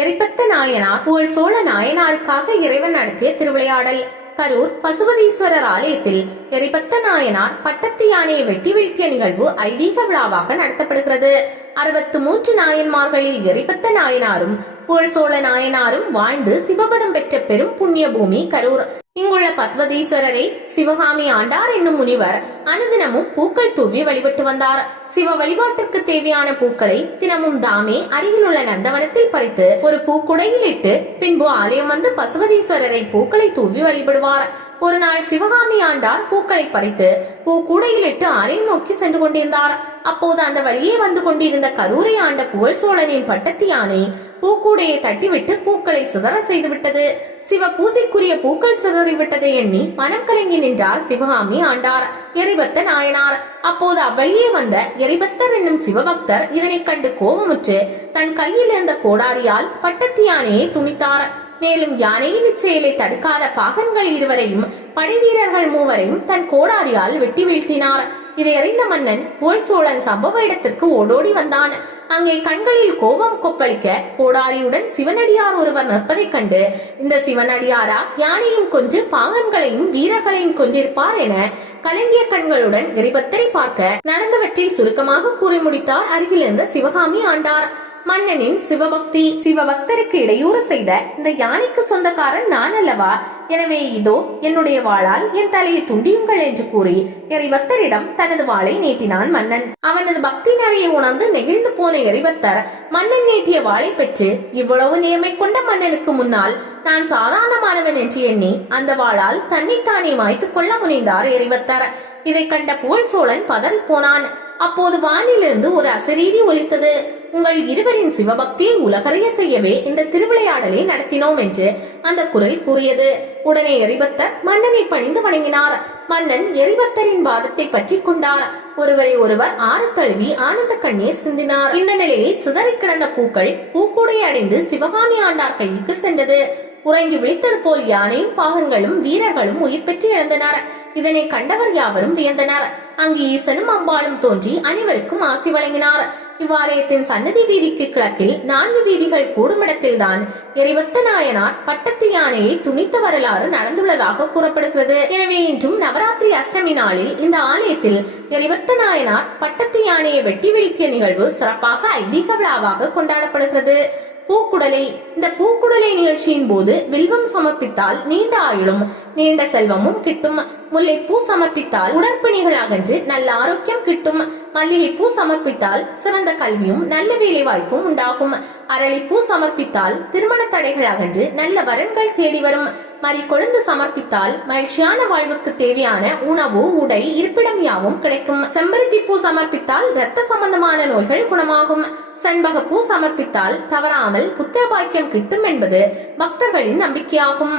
எரிபத்த நாயனார் புகழ் சோழ நாயனாருக்காக இறைவன் நடத்திய திருவிளையாடல். கரூர் பசுபதீஸ்வரர் ஆலயத்தில் எரிபத்த நாயனார் பட்டத்து யானையை வெட்டி வீழ்த்திய நிகழ்வு ஐதீக விழாவாக நடத்தப்படுகிறது. அறுபத்து மூன்று நாயன்மார்களில் எரிபத்த நாயனாரும் புகழ் சோழ நாயனாரும் வாழ்ந்து சிவபதம் பெற்ற பெரும் புண்ணிய பூமி கரூர். இங்குள்ள பசுபதீஸ்வரரை சிவகாமி ஆண்டார் என்னும் முனிவர் அனுதினமும் பூக்கள் தூவி வழிபட்டு வந்தார். சிவ வழிபாட்டுக்கு தேவையான பூக்களை தினமும் தாமே அருகிலுள்ள நந்தவனத்தில் பறித்து ஒரு பூக்குடையில் இட்டு பின்பு ஆலயம் வந்து பசுபதீஸ்வரரை பூக்களை தூவி வழிபடுவார். ஒரு நாள் சிவகாமி ஆண்டார் பூக்களை பறித்து பூ கூடையில் இட்டு ஆலயம் நோக்கி சென்று கொண்டிருந்தார். அப்போது அந்த வழியே வந்து கொண்டிருந்த கரூரை ஆண்ட புகழ் சோழனின் பட்டத்து யானை பூக்கூடையை தட்டிவிட்டு பூக்களை சிதற செய்துவிட்டது. சிவ பூஜைக்குரிய பூக்கள் சிதறிவிட்டதை எண்ணி மனம் கலங்கி நின்றார் சிவகாமி ஆண்டார் எரிபத்த நாயனார். அப்போது அவ்வழியே வந்த எரிபத்தர் என்னும் சிவபக்தர் இதனைக் கண்டு கோபமுற்று தன் கையில் இருந்த கோடாரியால் பட்டத்து யானையை துணித்தார் மேலும் யானையின் இச்செயலை தடுக்காத பாகன்கள் இருவரையும் படைவீரர்கள் மூவரையும் தன் கோடாரியால் வெட்டி வீழ்த்தினார். இதை அறிந்த மன்னன் போல் சோழன் சம்பவ இடத்திற்கு ஓடோடி வந்தான். அங்கே கண்களில் கோபம் கொப்பளிக்க கோடாரியுடன் சிவனடியார் ஒருவர் நிற்பதைக் கண்டு இந்த சிவனடியாரா யானையும் கொன்று பாகன்களையும் வீரர்களையும் கொன்றிருப்பார் என கலங்கிய கண்களுடன் எரிபத்தரை பார்க்க நடந்தவற்றை சுருக்கமாக கூறி முடித்தார் அருகிலிருந்த சிவகாமி ஆண்டார். மன்னனின் சிவபக்தி சிவபக்தருக்கு இடையூறு செய்த இந்த யானைக்கு சொந்தக்காரன் நான் அல்லவா? எனவே இதோ என்னுடைய வாளால் என் தலையை துண்டியுங்கள் என்று கூறி எரிபத்தரிடம் தனது வாளை நீட்டினான் மன்னன். அவனது பக்தி நிறையை உணர்ந்து நெகிழ்ந்து போன எரிபத்தர் மன்னன் நீட்டிய வாளை பெற்று இவ்வளவு நேர்மை கொண்ட மன்னனுக்கு முன்னால் நான் சாதாரணமானவன் என்று எண்ணி அந்த வாளால் தன்னைத்தானே மாய்த்து கொள்ள முனைந்தார் எரிபத்தர். இதை கண்ட புகழ் சோழன் பதறி போனான். அப்போது வானிலிருந்து ஒரு அசரீரி ஒலித்தது. உங்கள் இருவரின் சிவபக்தியை உலகறிய செய்யவே இந்த திருவிளையாடலை நடத்தினோம் என்று அந்த குரல் கூறியது. உடனே எரிபத்தர் மன்னனை பணிந்து வணங்கினார். மன்னன் எரிபத்தரின் பாதத்தை பற்றி கொண்டார். ஒருவரை ஒருவர் ஆறு தழுவி ஆனந்த கண்ணீர் சிந்தினார். இந்த நிலையில் சிதறி கிடந்த பூக்கள் பூக்கூடை அடைந்து சிவகாமி ஆண்டார் கைக்கு சென்றது. உறங்கி விழித்தது போல் யானையும் பாகன்களும் வீரர்களும் உயிர் பெற்று இழந்தனர் இதனை கண்டவர் யாவரும் வியந்தனர். அங்கு ஈசனும் அம்பாளும் தோன்றி அனைவருக்கும் ஆசி வழங்கினார். இவ்வாலயத்தின் சன்னதி வீதிக்கு கிழக்கில் நான்கு வீதிகள் கூடுமிடத்தில்தான் எரிவத்த நாயனார் பட்டத்து யானையை துணித்த வரலாறு நடந்துள்ளதாக கூறப்படுகிறது. எனவே இன்றும் நவராத்திரி அஷ்டமி நாளில் இந்த ஆலயத்தில் எரிவத்த நாயனார் பட்டத்து யானையை வெட்டி வீழ்த்திய நிகழ்வு சிறப்பாக ஐதீக விழாவாக கொண்டாடப்படுகிறது. பூக்குடலை இந்த பூக்குடலை நிகழ்ச்சியின் போது வில்வம் சமர்ப்பித்தால் நீண்ட ஆயுளும் நீண்ட செல்வமும் கிட்டும். முல்லைப்பூ சமர்ப்பித்தால் உடற்பிணிகள் அகன்று நல்ல ஆரோக்கியம் கிட்டும். மல்லிகைப்பூ சமர்ப்பித்தால் சிறந்த கல்வியும் நல்ல வேலை வாய்ப்பும் உண்டாகும். அரளிப்பூ சமர்ப்பித்தால் திருமண தடைகள் அகன்று நல்ல வரன்கள் தேடி வரும். மறி கொழுந்து சமர்ப்பித்தால் மகிழ்ச்சியான வாழ்வுக்கு தேவையான உணவு உடை இருப்பிடம் யாவும் கிடைக்கும். செம்பருத்தி பூ சமர்ப்பித்தால் இரத்த சம்பந்தமான நோய்கள் குணமாகும். செண்பக பூ சமர்ப்பித்தால் தவறாமல் புத்திர பாக்கியம் கிட்டும் என்பது பக்தர்களின் நம்பிக்கையாகும்.